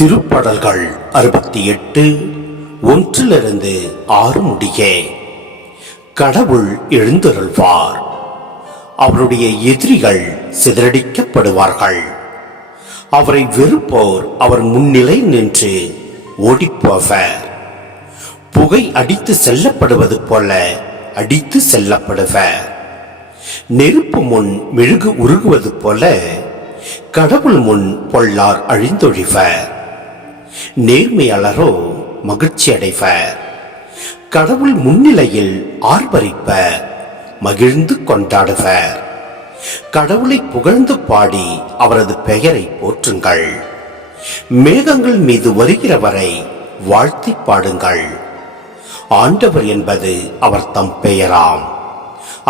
திருப்பாடல்கள் 68 1 6 முடிய. கடவுள் எழுந்தருள்வார், அவருடைய எதிரிகள் சிதறடிக்கப்படுவார்கள். அவரை வெறுப்போர் அவர் முன்னிலை நின்று ஓடிப்போவர். புகை அடித்து செல்லப்படுவது போல அடித்து செல்லப்படுவர். நெருப்பு முன் மெழுகு உருகுவது போல கடவுள் முன் பொல்லார் அழிந்தொழிவர். நேர்மையாளரோ மகிழ்ச்சி அடைவர். கடவுள் முன்னிலையில் ஆர்ப்பரிப்பர், மகிழ்ந்து கொண்டாடுவர். கடவுளை புகழ்ந்து பாடி அவரது பெயரை போற்றுங்கள். மேகங்கள் மீது வருகிறவரை வாழ்த்தி பாடுங்கள். ஆண்டவர் என்பது அவர் தம் பெயராம்.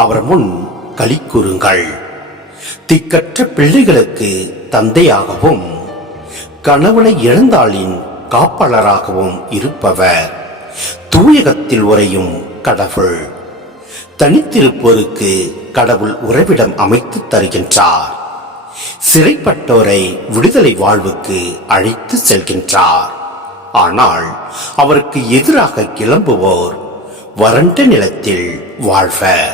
அவர் முன் களி கூறுங்கள். திக்கற்ற பிள்ளைகளுக்கு தந்தையாகவும் கணவனை இழந்தாளின் காப்பாளராகவும் இருப்பவர். தூயகத்தில் உறையும் கடவுள். தனித்திருப்போருக்கு கடவுள் உறைவிடம் அமைத்து தருகின்றார். சிறைப்பட்டோரை விடுதலை வாழ்வுக்கு அழைத்து செல்கின்றார். ஆனால் அவருக்கு எதிராக கிளம்புவோர் வறண்ட நிலத்தில் வாழ்வர்.